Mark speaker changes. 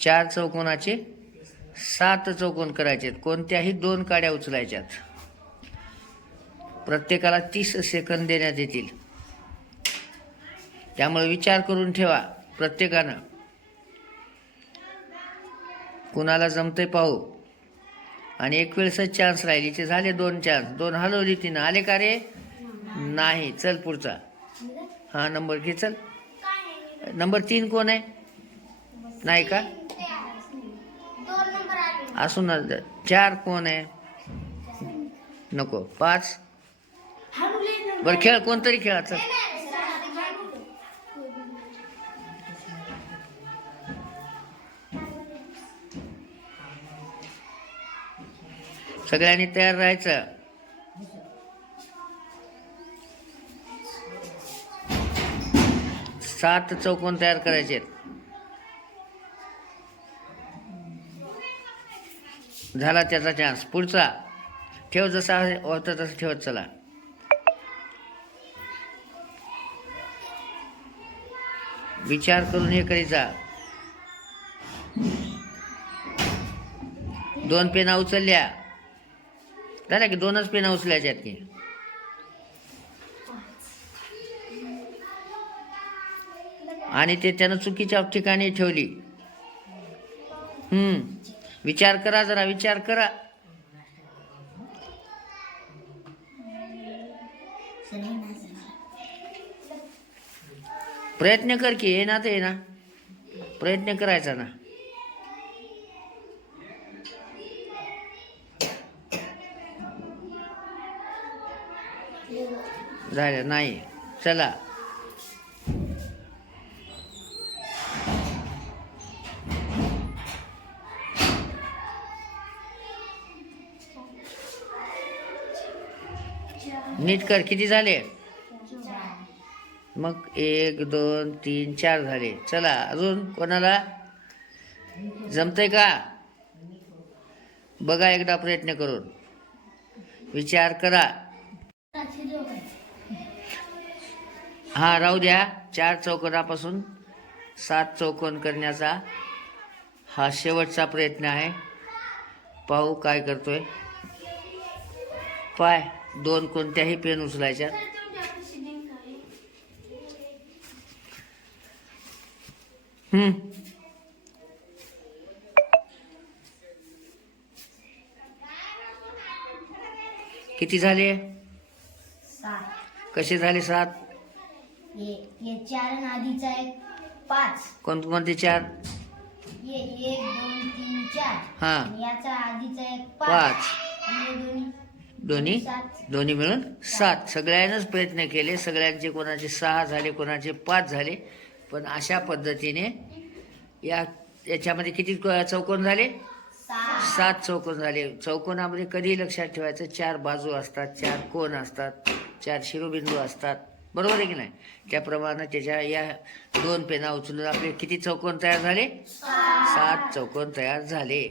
Speaker 1: चार चौकोनाचे सात चौकोन करायचे आहेत कोणत्याही दोन काड्या उचलायच्यात. प्रत्येकाला तीस सेकंद देण्यात येतील. त्यामुळे विचार करून ठेवा प्रत्येकानं. कुणाला जमते पाहू. आणि एक वेळेसच चान्स राहिलीचे झाले दोन चान्स दोन हलवली तिनं आले का रे? नाही. चल पुढचा. हा नंबर घे चल. नंबर तीन कोण आहे? नाही का? असूनच चार कोण आहे? नको पाच. बरं खेळ कोणतरी खेळाचं सगळ्यांनी तयार राहायचं. सात चौकोन तयार करायचे झाला त्याचा चान्स पुढचा. ठेव जसा होता तसं ठेवत चला. विचार करून हे करीचा दोन पेना उचलल्या. झाल्या की दोनच पेना उचलायच्यात की. आणि ते त्यानं चुकीच्या ठिकाणी ठेवली. हम्म. विचार करा जरा विचार करा. प्रयत्न कर की ये ना ते ना. प्रयत्न करायचा ना. झालं नाही. चला. नीट कर. किती झाले? मग एक दोन तीन चार झाले. चला अजून कोणाला? जमतंय का? बघा एकदा प्रयत्न करून. विचार करा. हा राहू द्या. चार चौकोनापासून सात चौकोन करण्याचा हा शेवटचा प्रयत्न आहे. पाहू काय करतोय. पाय. दोन कोणत्याही पेन उचलायच्या. किती झाले?
Speaker 2: सात.
Speaker 1: कसे झाले सात?
Speaker 2: ये ये चार आधीचा एक पाच.
Speaker 1: कोणकोणते चार?
Speaker 2: ये एक दोन तीन चार.
Speaker 1: हा.
Speaker 2: याचा आधीचा एक
Speaker 1: पाच.
Speaker 2: दोन्ही?
Speaker 1: दोन्ही मिळून सात. सगळ्यांनाच प्रयत्न केले. सगळ्यांचे कोणाचे सहा झाले कोणाचे पाच झाले. पण अशा पद्धतीने या याच्यामध्ये किती चौकोन झाले? सात चौकोन झाले. चौकोनामध्ये कधी लक्षात ठेवायचं चार बाजू असतात चार कोण असतात चार शिरोबिंदू असतात. बरोबर आहे की नाही? त्याप्रमाणे त्याच्या या दोन पेना उचलून आपले किती चौकोन तयार झाले? सात चौकोन तयार झाले.